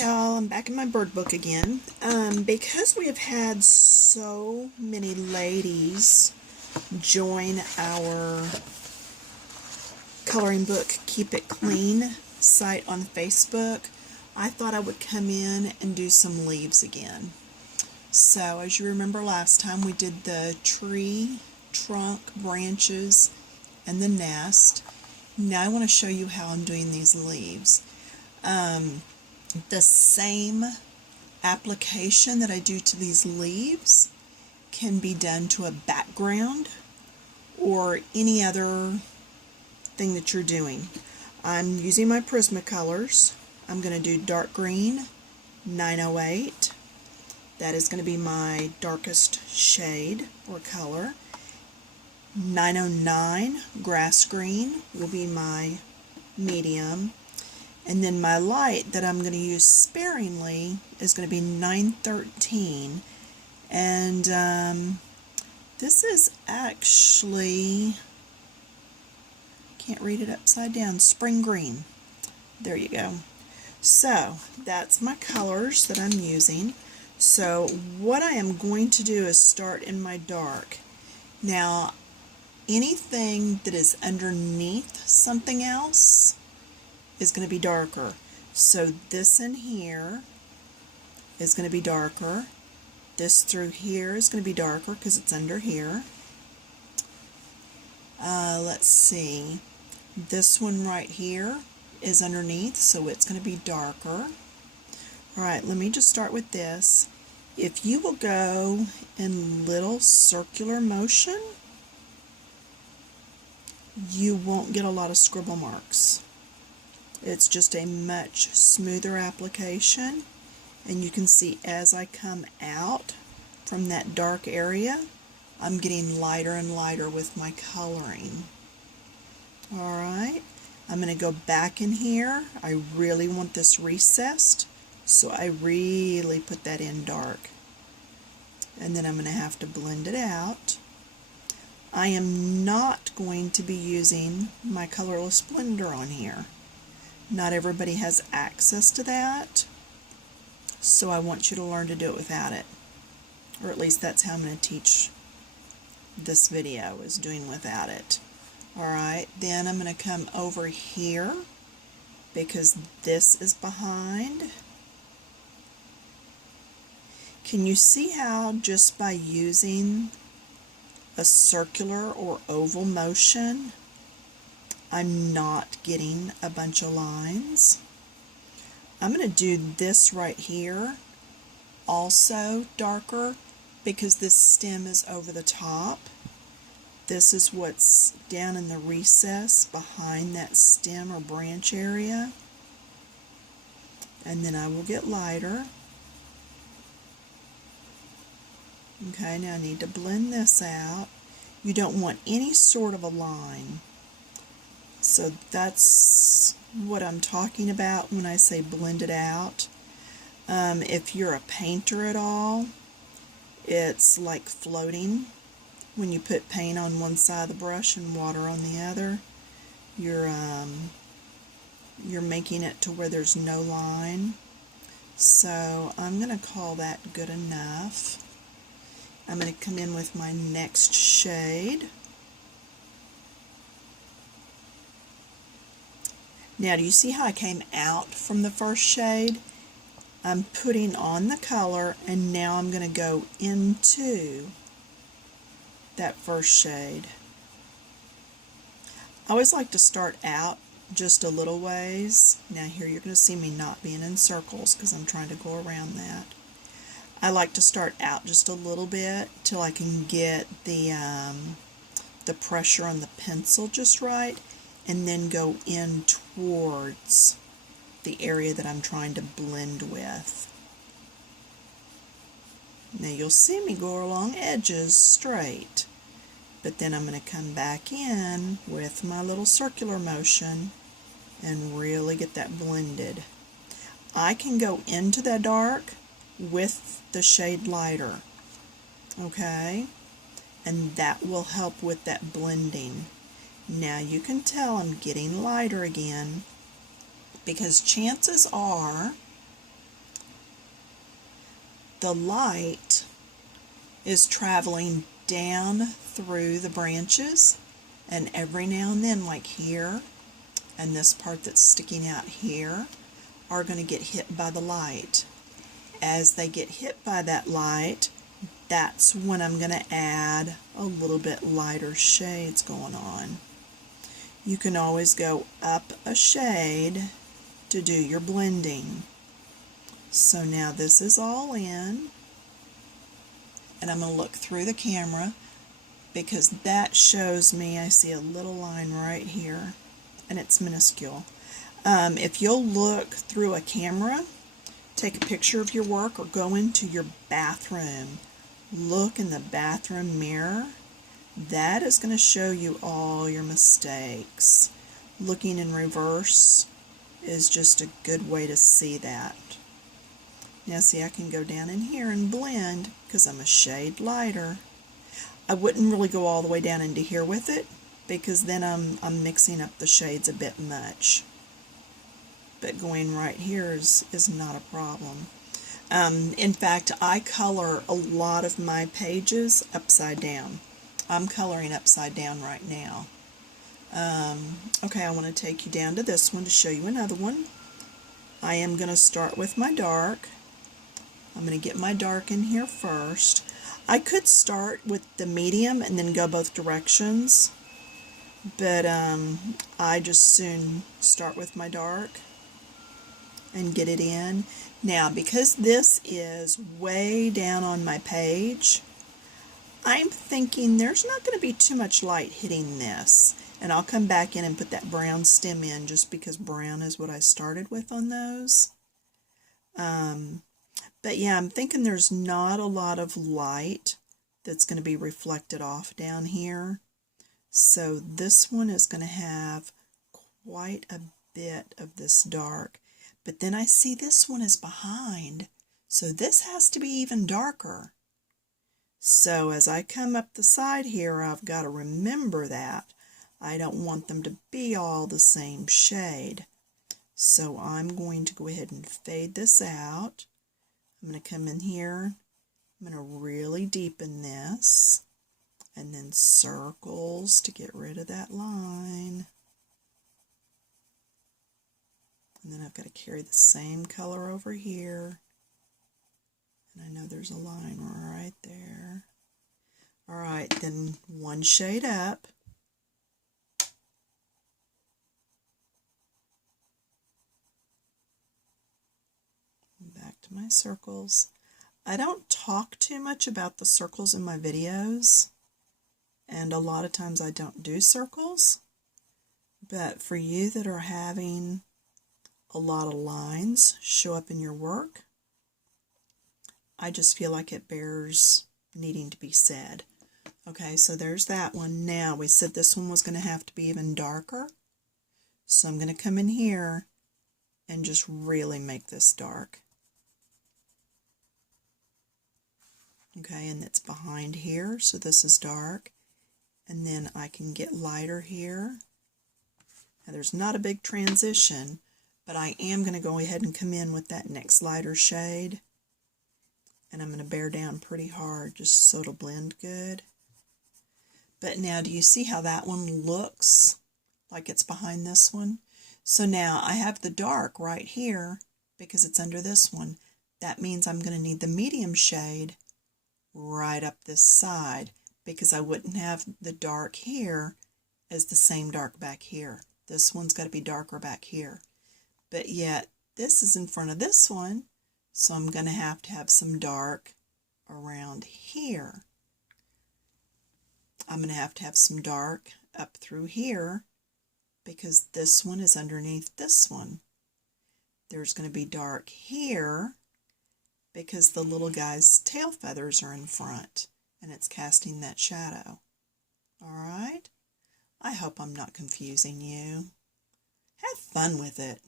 Y'all, I'm back in my bird book again. Because we have had so many ladies join our coloring book Keep It Clean site on Facebook, I thought I would come in and do some leaves again. So as you remember last time, we did the tree, trunk, branches, and the nest. Now I want to show you how I'm doing these leaves. The same application that I do to these leaves can be done to a background or any other thing that you're doing. I'm using my Prismacolors. I'm going to do dark green 908. That is going to be my darkest shade or color. 909 grass green will be my medium. And then my light that I'm going to use sparingly is going to be 913. And this is actually, can't read it upside down, spring green. There you go. So that's my colors that I'm using. So what I am going to do is start in my dark. Now, anything that is underneath something else is going to be darker. So this in here is going to be darker. This through here is going to be darker because it's under here. Let's see. This one right here is underneath, so it's going to be darker. Alright, let me just start with this. If you will go in little circular motion, you won't get a lot of scribble marks. It's just a much smoother application, and you can see as I come out from that dark area, I'm getting lighter and lighter with my coloring. Alright, I'm going to go back in here. I really want this recessed, so I really put that in dark. And then I'm going to have to blend it out. I am not going to be using my colorless blender on here. Not everybody has access to that, so I want you to learn to do it without it. Or at least that's how I'm going to teach this video, is doing without it. Alright, then I'm going to come over here because this is behind. Can you see how just by using a circular or oval motion, I'm not getting a bunch of lines? I'm going to do this right here also darker because this stem is over the top. This is what's down in the recess behind that stem or branch area. And then I will get lighter. Okay, now I need to blend this out. You don't want any sort of a line. So that's what I'm talking about when I say blend it out. If you're a painter at all, it's like floating. When you put paint on one side of the brush and water on the other, you're making it to where there's no line. So I'm going to call that good enough. I'm going to come in with my next shade. Now, do you see how I came out from the first shade? I'm putting on the color, and now I'm going to go into that first shade. I always like to start out just a little ways. Now here you're going to see me not being in circles because I'm trying to go around that. I like to start out just a little bit till I can get the pressure on the pencil just right, and then go in towards the area that I'm trying to blend with. Now you'll see me go along edges straight, but then I'm going to come back in with my little circular motion and really get that blended. I can go into the dark with the shade lighter, okay, and that will help with that blending. Now you can tell I'm getting lighter again because chances are the light is traveling down through the branches, and every now and then, like here and this part that's sticking out here, are going to get hit by the light. As they get hit by that light, that's when I'm going to add a little bit lighter shades going on. You can always go up a shade to do your blending. So now this is all in, and I'm going to look through the camera because that shows me I see a little line right here, and it's minuscule. If you'll look through a camera, take a picture of your work, or go into your bathroom, look in the bathroom mirror, that is going to show you all your mistakes. Looking in reverse is just a good way to see that. Now see, I can go down in here and blend because I'm a shade lighter. I wouldn't really go all the way down into here with it because then I'm mixing up the shades a bit much. But going right here is not a problem. In fact, I color a lot of my pages upside down. I'm coloring upside down right now. Okay, I want to take you down to this one to show you another one. I am going to start with my dark. I'm going to get my dark in here first. I could start with the medium and then go both directions, but I just soon start with my dark and get it in. Now, because this is way down on my page, I'm thinking there's not going to be too much light hitting this, and I'll come back in and put that brown stem in just because brown is what I started with on those. But yeah, I'm thinking there's not a lot of light that's going to be reflected off down here. So this one is going to have quite a bit of this dark. But then I see this one is behind, so this has to be even darker. So as I come up the side here, I've got to remember that. I don't want them to be all the same shade. So I'm going to go ahead and fade this out. I'm going to come in here, I'm going to really deepen this, and then circles to get rid of that line. And then I've got to carry the same color over here. And I know there's a line right there. Alright, then one shade up. Back to my circles. I don't talk too much about the circles in my videos, and a lot of times I don't do circles, but for you that are having a lot of lines show up in your work, I just feel like it bears needing to be said. Okay, so there's that one. Now, we said this one was going to have to be even darker, so I'm going to come in here and just really make this dark. Okay, and it's behind here, so this is dark. And then I can get lighter here. Now there's not a big transition, but I am going to go ahead and come in with that next lighter shade. And I'm going to bear down pretty hard just so it'll blend good. But now, do you see how that one looks like it's behind this one? So now I have the dark right here because it's under this one. That means I'm going to need the medium shade right up this side because I wouldn't have the dark here as the same dark back here. This one's got to be darker back here. But yet, this is in front of this one, so I'm going to have some dark around here. I'm going to have some dark up through here because this one is underneath this one. There's going to be dark here because the little guy's tail feathers are in front and it's casting that shadow. Alright? I hope I'm not confusing you. Have fun with it.